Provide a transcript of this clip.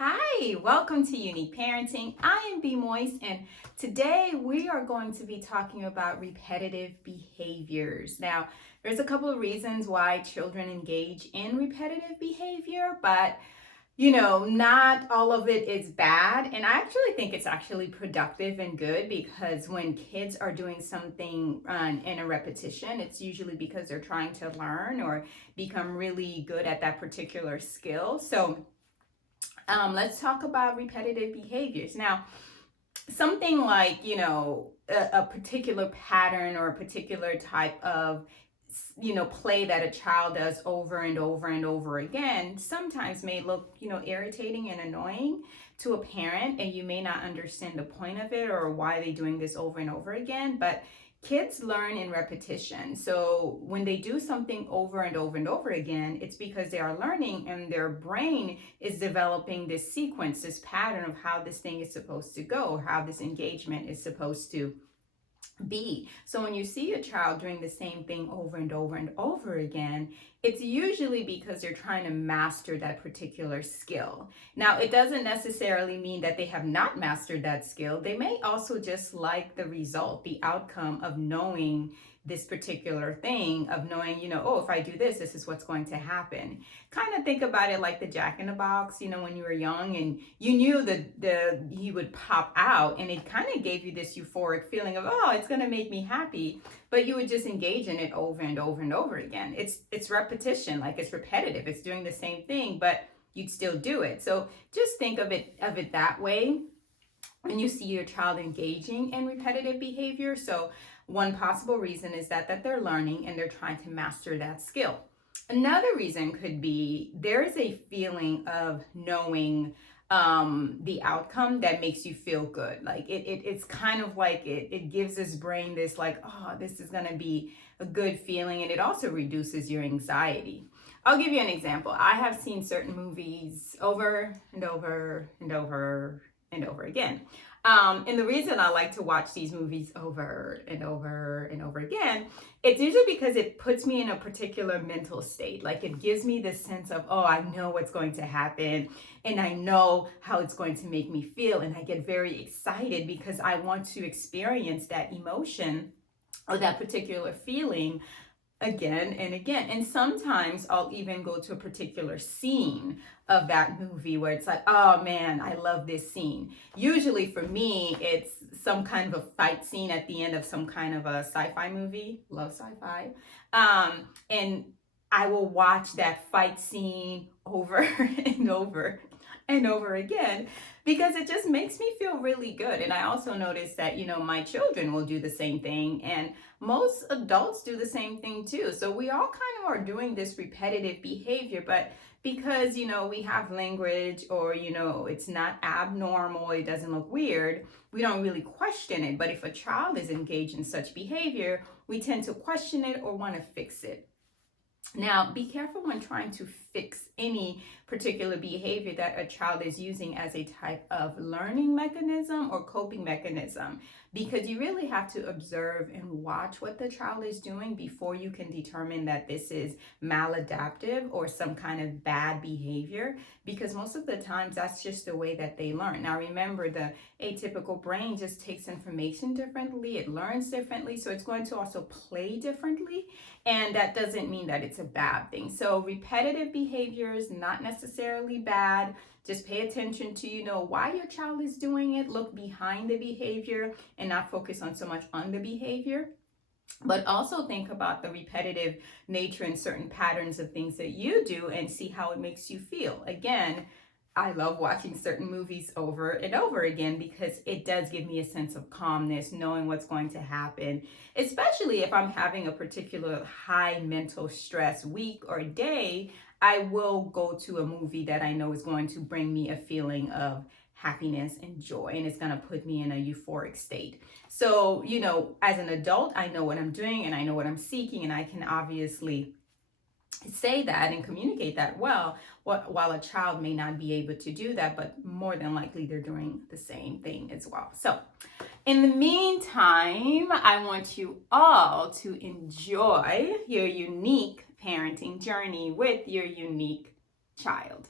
Hi, welcome to Unique Parenting. I am B. Moise, and today we are going to be talking about repetitive behaviors. Now, there's a couple of reasons why children engage in repetitive behavior, but not all of it is bad. And I actually think it's actually productive and good because when kids are doing something in a repetition, it's usually because they're trying to learn or become really good at that particular skill. So, let's talk about repetitive behaviors. Now, something like, a particular pattern or a particular type of, play that a child does over and over and over again sometimes may look, irritating and annoying to a parent, and you may not understand the point of it or why they're doing this over and over again. But kids learn in repetition. So when they do something over and over and over again, it's because they are learning and their brain is developing this sequence, this pattern of how this thing is supposed to go, how this engagement is supposed to be. So when you see a child doing the same thing over and over and over again, it's usually because they're trying to master that particular skill. Now, it doesn't necessarily mean that they have not mastered that skill. They may also just like the result, the outcome of knowing this particular thing, of knowing, oh, if I do this, this is what's going to happen. Kind of think about it like the Jack in the Box, when you were young and you knew that he would pop out, and it kind of gave you this euphoric feeling of, oh, it's going to make me happy, but you would just engage in it over and over and over again. It's repetition, like it's repetitive, it's doing the same thing, but you'd still do it. So just think of it that way when you see your child engaging in repetitive behavior. So one possible reason is that they're learning and they're trying to master that skill. Another reason could be there is a feeling of knowing the outcome that makes you feel good. Like it's kind of like it gives this brain this like, oh, this is gonna be a good feeling, and it also reduces your anxiety. I'll give you an example. I have seen certain movies over and over and over and over again. And the reason I like to watch these movies over and over and over again, it's usually because it puts me in a particular mental state. Like it gives me this sense of, oh, I know what's going to happen and I know how it's going to make me feel. And I get very excited because I want to experience that emotion or that particular feeling again and again. And sometimes I'll even go to a particular scene of that movie where it's like, oh man, I love this scene. Usually for me, it's some kind of a fight scene at the end of some kind of a sci-fi movie. Love sci-fi. And I will watch that fight scene over and over and over again because it just makes me feel really good. And I also notice that, my children will do the same thing, and most adults do the same thing too. So we all kind of are doing this repetitive behavior, but because, we have language, or, it's not abnormal, it doesn't look weird, we don't really question it. But if a child is engaged in such behavior, we tend to question it or want to fix it. Now, be careful when trying to fix any particular behavior that a child is using as a type of learning mechanism or coping mechanism, because you really have to observe and watch what the child is doing before you can determine that this is maladaptive or some kind of bad behavior, because most of the times that's just the way that they learn. Now, remember, the atypical brain just takes information differently, it learns differently, so it's going to also play differently. And that doesn't mean that it's a bad thing. So repetitive behaviors, not necessarily bad. Just pay attention to, why your child is doing it. Look behind the behavior and not focus on so much on the behavior. But also think about the repetitive nature and certain patterns of things that you do and see how it makes you feel. Again, I love watching certain movies over and over again because it does give me a sense of calmness, knowing what's going to happen, especially if I'm having a particular high mental stress week or day. I will go to a movie that I know is going to bring me a feeling of happiness and joy, and it's going to put me in a euphoric state. So, as an adult, I know what I'm doing and I know what I'm seeking, and I can obviously say that and communicate that well, while a child may not be able to do that, but more than likely they're doing the same thing as well. So in the meantime, I want you all to enjoy your unique parenting journey with your unique child.